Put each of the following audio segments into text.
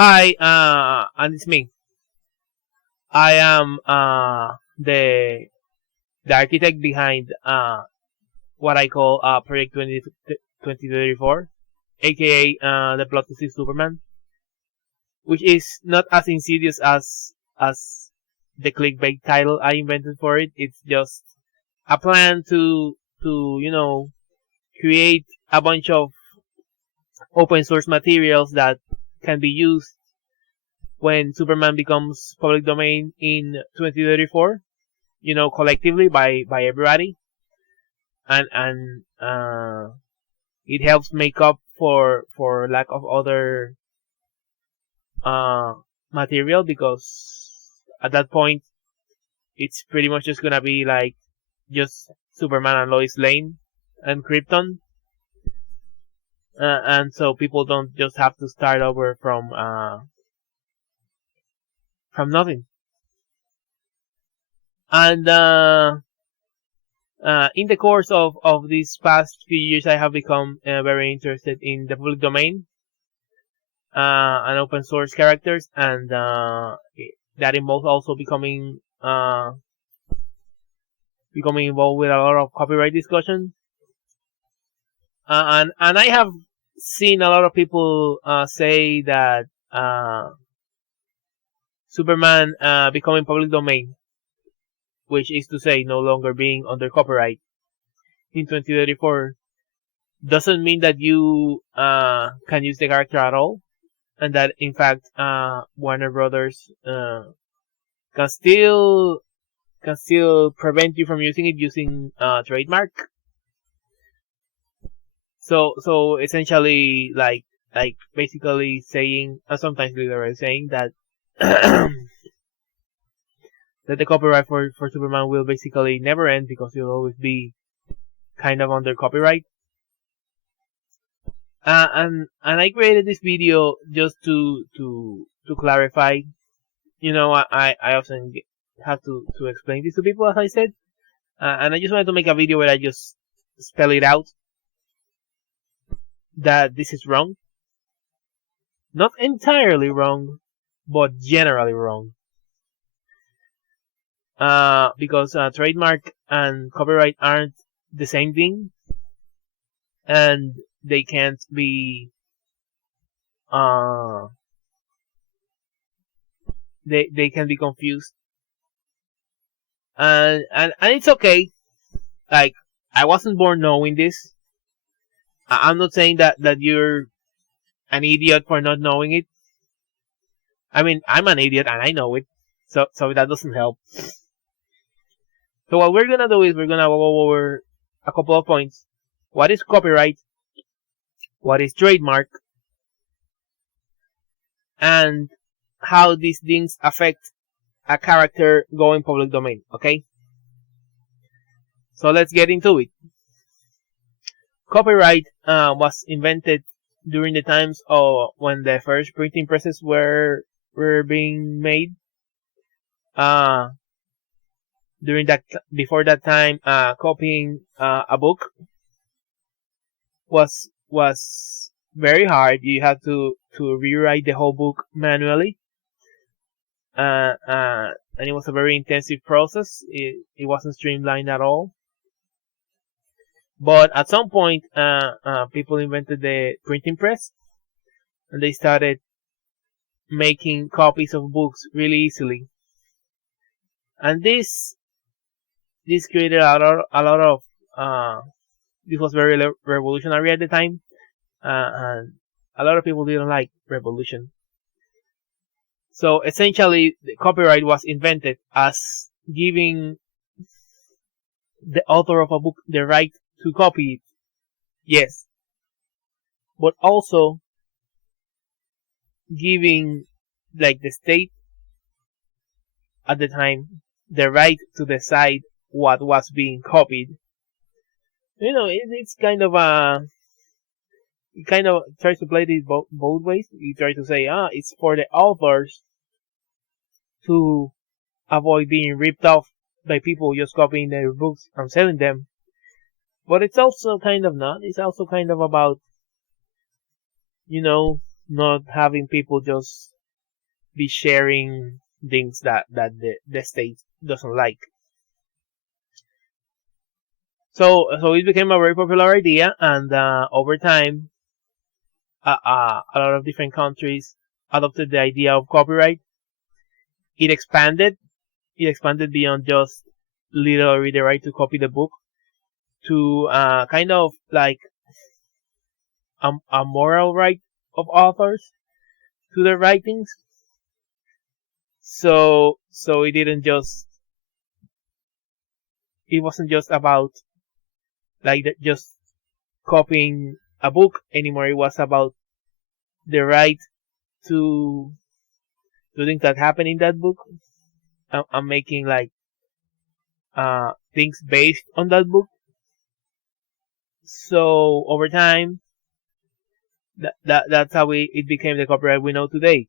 Hi, and it's me. I am the architect behind what I call Project 2034, aka the plot to see Superman, which is not as insidious as the clickbait title I invented for it. It's just a plan to create a bunch of open source materials that can be used when Superman becomes public domain in 2034, collectively by everybody, and it helps make up for lack of other uh material, because at that point it's pretty much just gonna be like just Superman and Lois Lane and Krypton, and so people don't just have to start over from nothing. And in the course of these past few years, I have become very interested in the public domain and open source characters, and that involves also becoming involved with a lot of copyright discussion. And I have seen a lot of people say that Superman becoming public domain, which is to say no longer being under copyright in 2034, doesn't mean that you can use the character at all, and that in fact Warner Brothers can still prevent you from using it using trademark. So essentially, like basically saying, sometimes literally saying that that the copyright for Superman will basically never end, because it'll always be kind of under copyright. And I created this video just to clarify. I often have to explain this to people, as I said, and I just wanted to make a video where I just spell it out that this is wrong. Not entirely wrong, but generally wrong. Because trademark and copyright aren't the same thing, and they can't be they can be confused, and it's okay. Like, I wasn't born knowing this. I'm not saying that you're an idiot for not knowing it. I mean, I'm an idiot and I know it, so that doesn't help. So what we're gonna do is we're gonna go over a couple of points. What is copyright? What is trademark? And how these things affect a character going public domain, okay? So let's get into it. Copyright was invented during the times of when the first printing presses were being made. Before that time, copying a book was very hard. You had to rewrite the whole book manually, and it was a very intensive process. It wasn't streamlined at all. But at some point, people invented the printing press, and they started making copies of books really easily. And this created a lot of this was very revolutionary at the time, and a lot of people didn't like revolution. So essentially, the copyright was invented as giving the author of a book the right to copy it, yes, but also giving, like, the state at the time the right to decide what was being copied. It's kind of it kind of tries to play this both ways. You try to say, it's for the authors to avoid being ripped off by people just copying their books and selling them. But it's also kind of not. It's also kind of about, not having people just be sharing things that the state doesn't like. So it became a very popular idea, and over time, a lot of different countries adopted the idea of copyright. It expanded. It expanded beyond just literally the right to copy the book to kind of like a moral right of authors to their writings. So it wasn't just about like just copying a book anymore. It was about the right to things that happen in that book. I'm making like things based on that book. So over time, that's how it became the copyright we know today.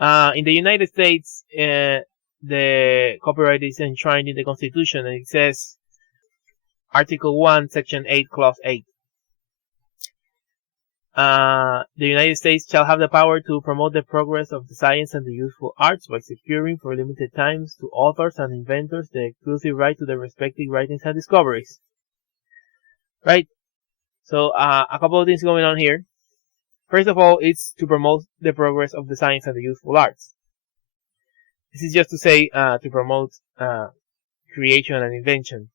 In the United States, the copyright is enshrined in the Constitution, and it says Article 1, Section 8, Clause 8. The United States shall have the power to promote the progress of the science and the useful arts by securing for limited times to authors and inventors the exclusive right to their respective writings and discoveries. Right? So, a couple of things going on here. First of all, it's to promote the progress of the science and the useful arts. This is just to say, to promote creation and invention.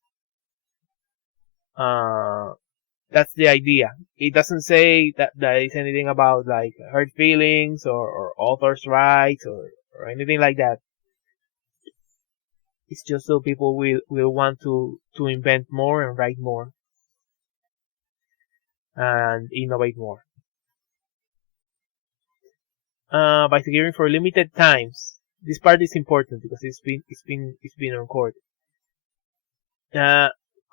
That's the idea. It doesn't say that it's anything about like hurt feelings or authors' rights or anything like that. It's just so people will want to invent more and write more and innovate more. By securing for limited times. This part is important because it's been on court.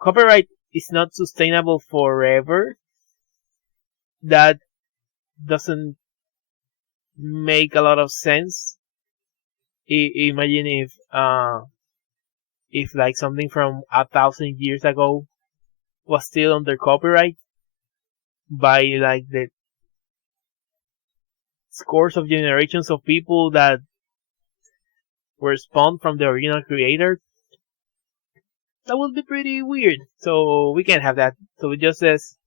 Copyright is not sustainable forever. That doesn't make a lot of sense. Imagine if like something from 1,000 years ago was still under copyright by like the scores of generations of people that were spawned from the original creator. That would be pretty weird. So we can't have that. So it just says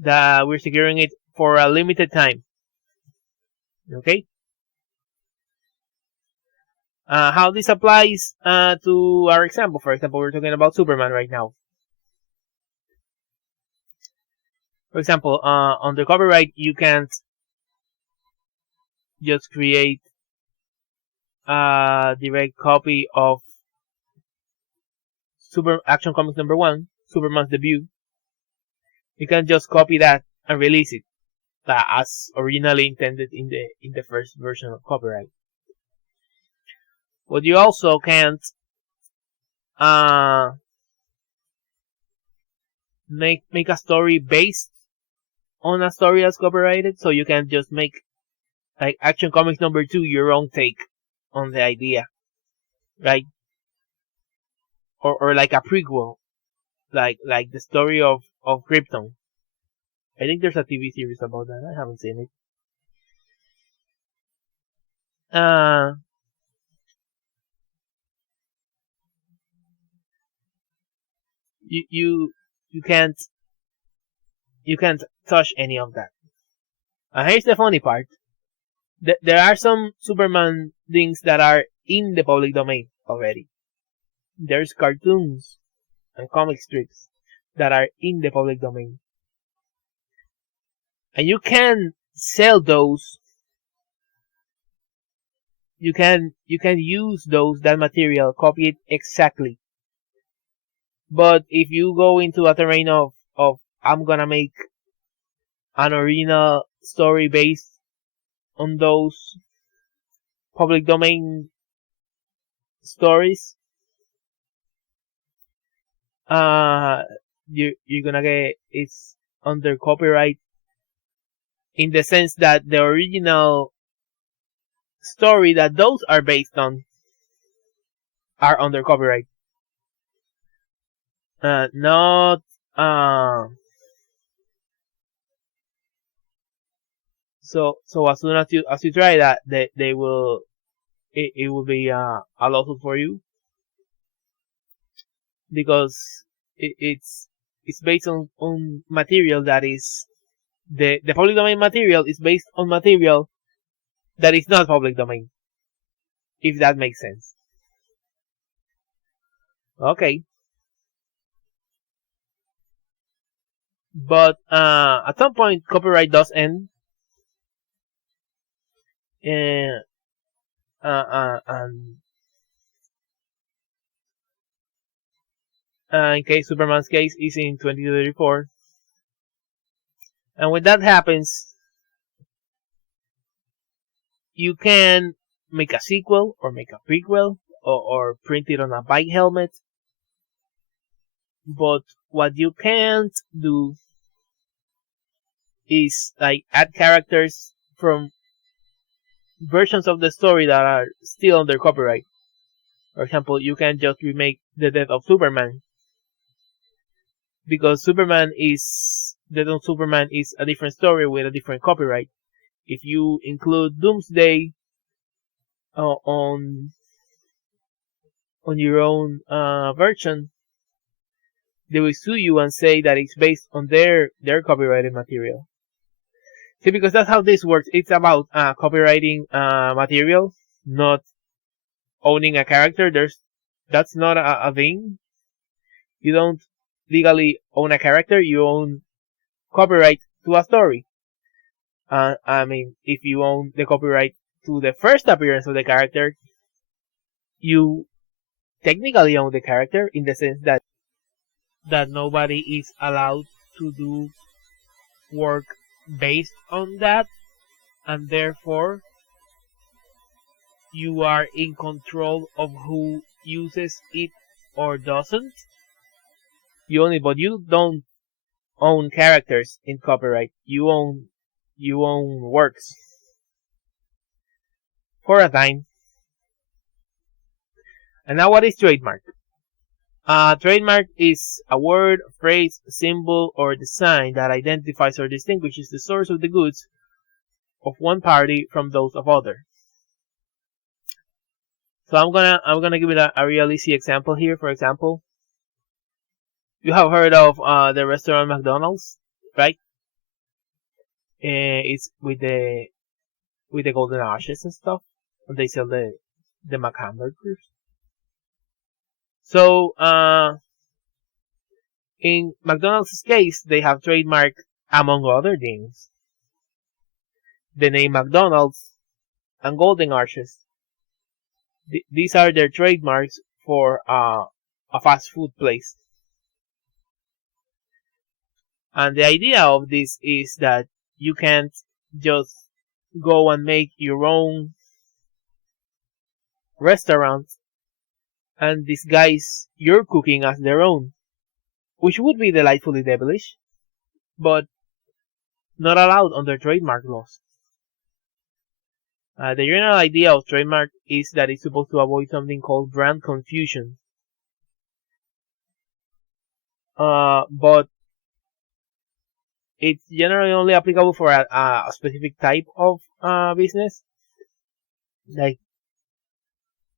that we're securing it for a limited time. Okay? How this applies to our example. For example, we're talking about Superman right now. For example, under copyright, you can't just create a direct copy of Super Action Comics #1, Superman's debut. You can just copy that and release it as originally intended in the first version of copyright. But you also can't make a story based on a story that's copyrighted, so you can just make like Action Comics #2 your own take on the idea, right? Or like a prequel, like the story of Krypton. I think there's a TV series about that. I haven't seen it. You can't touch any of that. Here's the funny part. There are some Superman things that are in the public domain already. There's cartoons and comic strips that are in the public domain. And you can sell those. You can use that material, copy it exactly. But if you go into a terrain of I'm gonna make an original story based on those public domain stories, you're gonna get it's under copyright in the sense that the original story that those are based on are under copyright. Not So as soon as you try that, they will it will be a lawsuit for you, because it's based on material that is the public domain material is based on material that is not public domain, if that makes sense. Okay. But at some point copyright does end, and in case Superman's case is in 2034, and when that happens, you can make a sequel or make a prequel, or print it on a bike helmet. But what you can't do is like add characters from versions of the story that are still under copyright. For example, you can just remake the death of Superman, because Death of Superman is a different story with a different copyright. If you include Doomsday on your own version, they will sue you and say that it's based on their copyrighted material. See, because that's how this works. It's about copywriting material, not owning a character. That's not a thing. You don't legally own a character. You own copyright to a story. I mean, if you own the copyright to the first appearance of the character, you technically own the character, in the sense that nobody is allowed to do work based on that, and therefore you are in control of who uses it or doesn't. You own it, but you don't own characters in copyright. You own works for a time. And now, what is trademark? Trademark is a word, phrase, symbol, or design that identifies or distinguishes the source of the goods of one party from those of other. So I'm gonna give it a real easy example here. For example, you have heard of the restaurant McDonald's, right? It's with the golden arches and stuff, and they sell the McHamburgers. So in McDonald's case, they have trademarked, among other things, the name McDonald's and golden arches. These are their trademarks for a fast food place. And the idea of this is that you can't just go and make your own restaurant and disguise your cooking as their own, which would be delightfully devilish, but not allowed under trademark laws. The general idea of trademark is that it's supposed to avoid something called brand confusion. But it's generally only applicable for a specific type of business. Like,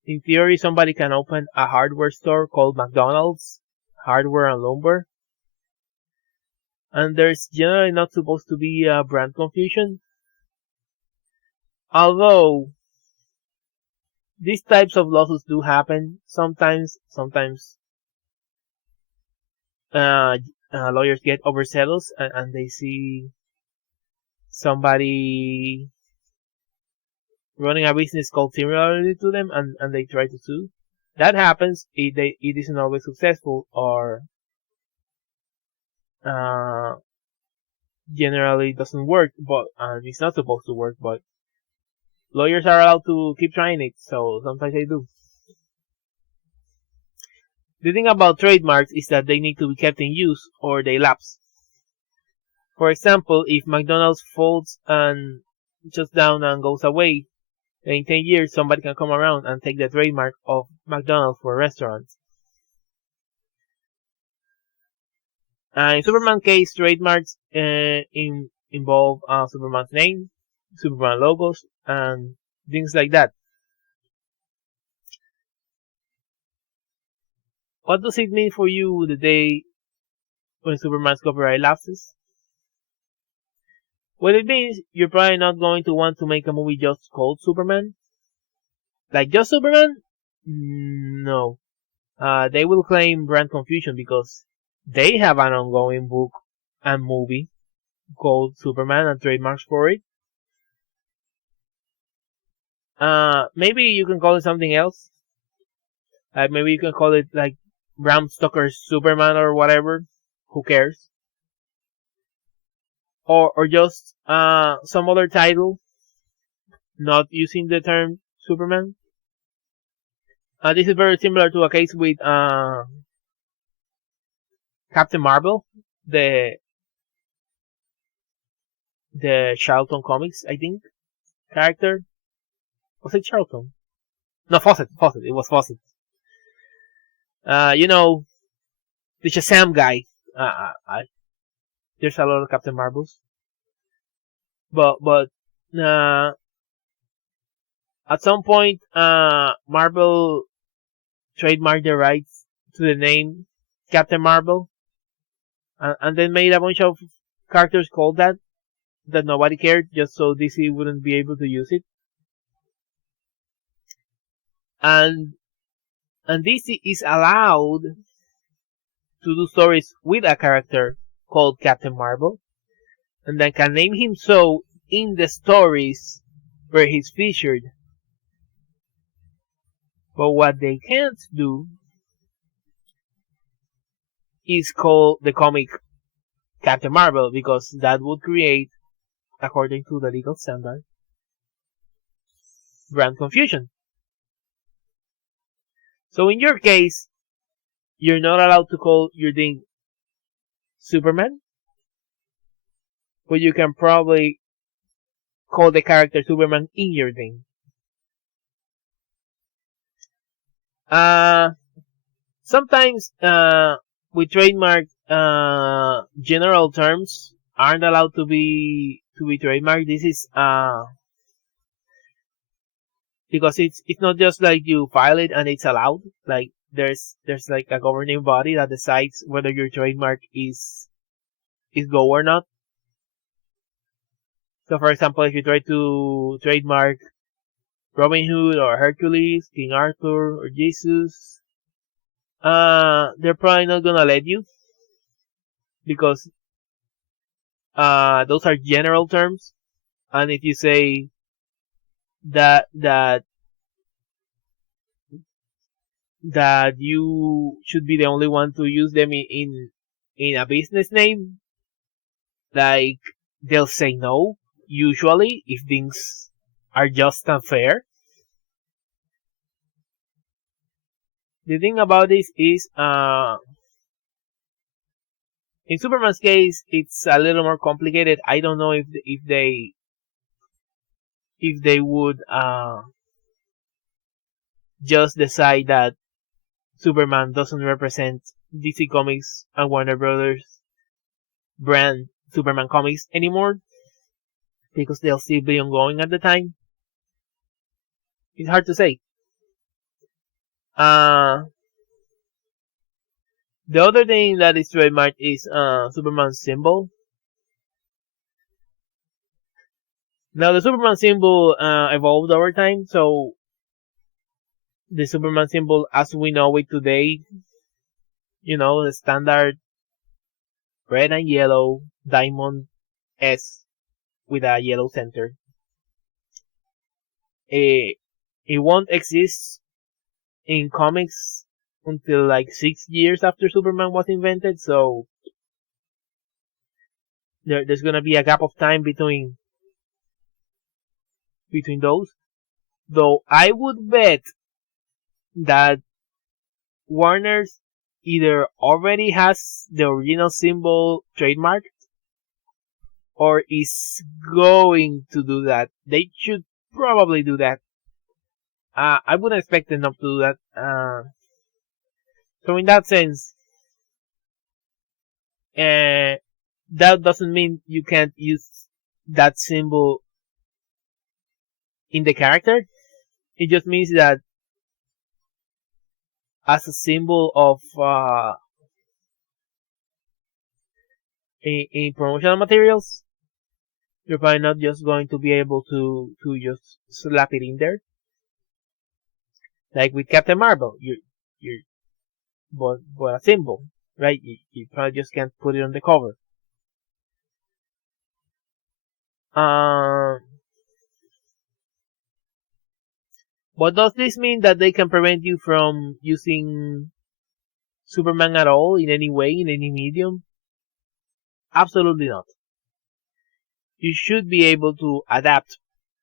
in theory, somebody can open a hardware store called McDonald's Hardware and Lumber, and there's generally not supposed to be a brand confusion. Although these types of lawsuits do happen sometimes. Lawyers get overzealous and they see somebody running a business called similarly to them, and they try to sue. That happens. It isn't always successful, or generally doesn't work, but it's not supposed to work, but lawyers are allowed to keep trying it, so sometimes they do. The thing about trademarks is that they need to be kept in use or they lapse. For example, if McDonald's folds and shuts down and goes away, then in 10 years somebody can come around and take the trademark of McDonald's for restaurants. In Superman case, trademarks involve Superman's name, Superman logos, and things like that. What does it mean for you the day when Superman's copyright lapses? Well, it means you're probably not going to want to make a movie just called Superman. Like just Superman? No. They will claim brand confusion because they have an ongoing book and movie called Superman and trademarks for it. Maybe you can call it something else. Like maybe you can call it like Bram Stoker's Superman or whatever. Who cares? Or just some other title, not using the term Superman. This is very similar to a case with Captain Marvel, the Charlton Comics, I think, character. Was it Charlton? No, Fawcett. It was Fawcett. The Shazam guy. There's a lot of Captain Marvels, but at some point, Marvel trademarked the rights to the name Captain Marvel, and then made a bunch of characters called that nobody cared, just so DC wouldn't be able to use it. And DC is allowed to do stories with a character called Captain Marvel, and then can name him so in the stories where he's featured. But what they can't do is call the comic Captain Marvel, because that would create, according to the legal standard, brand confusion. So in your case, you're not allowed to call your thing Superman, but you can probably call the character Superman in your thing. Sometimes with trademark, general terms aren't allowed to be trademarked. This is because it's not just like you file it and it's allowed. Like there's like a governing body that decides whether your trademark is go or not. So for example, if you try to trademark Robin Hood or Hercules, King Arthur or Jesus, they're probably not gonna let you, because those are general terms, and if you say that you should be the only one to use them in a business name, like they'll say no usually if things are just and fair. The thing about this is in Superman's case it's a little more complicated. I don't know if they would just decide that Superman doesn't represent DC Comics and Warner Brothers brand Superman Comics anymore, because they'll still be ongoing at the time. It's hard to say. The other thing that is trademarked is Superman's symbol. Now the Superman symbol evolved over time, so the Superman symbol as we know it today, the standard red and yellow diamond S with a yellow center. It won't exist in comics until like 6 years after Superman was invented, so there's gonna be a gap of time between those. Though I would bet that Warner's either already has the original symbol trademarked or is going to do that. They should probably do that. I wouldn't expect them not to do that. So in that sense, that doesn't mean you can't use that symbol in the character. It just means that as a symbol of in promotional materials, you're probably not just going to be able to just slap it in there. Like with Captain Marvel, you but a symbol, right? You probably just can't put it on the cover. Um, but does this mean that they can prevent you from using Superman at all in any way, in any medium? Absolutely not. You should be able to adapt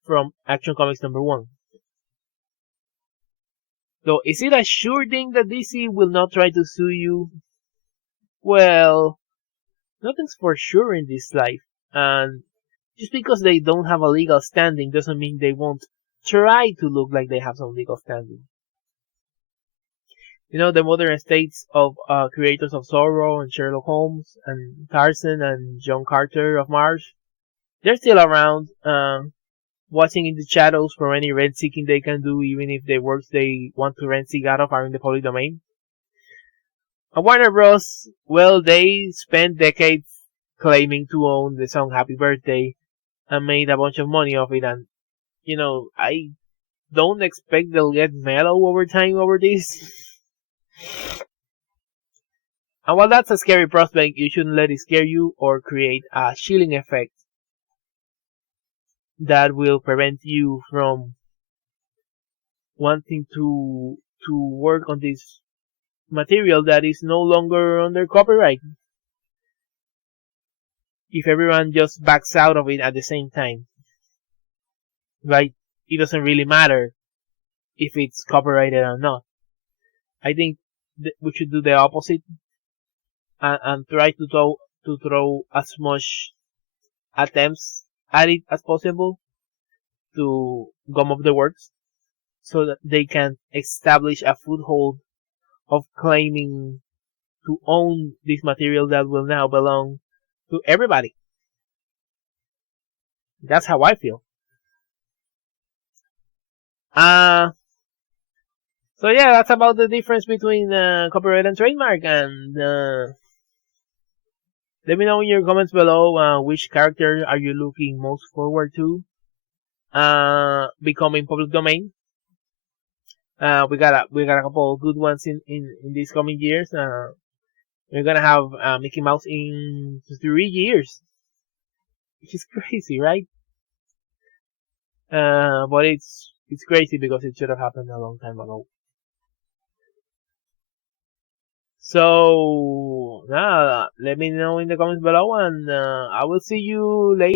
from Action Comics #1. So, is it a sure thing that DC will not try to sue you? Well, nothing's for sure in this life, and just because they don't have a legal standing doesn't mean they won't try to look like they have some legal standing. You know, the modern states of creators of Zorro and Sherlock Holmes and Tarzan and John Carter of Mars, they're still around, watching in the shadows for any rent seeking they can do, even if the works they want to rent seek out of are in the public domain. And Warner Bros., well, they spent decades claiming to own the song Happy Birthday and made a bunch of money off it, and, you know, I don't expect they'll get mellow over time over this. And while that's a scary prospect, you shouldn't let it scare you or create a chilling effect that will prevent you from wanting to work on this material that is no longer under copyright. If everyone just backs out of it at the same time, right? It doesn't really matter if it's copyrighted or not. I think we should do the opposite and try to throw as much attempts at it as possible to gum up the works so that they can establish a foothold of claiming to own this material that will now belong to everybody. That's how I feel. So yeah, that's about the difference between copyright and trademark. And let me know in your comments below which character are you looking most forward to becoming public domain. We got a couple of good ones in these coming years. We're gonna have Mickey Mouse in 3 years, which is crazy, right? But it's crazy because it should have happened a long time ago. So, let me know in the comments below, and I will see you later.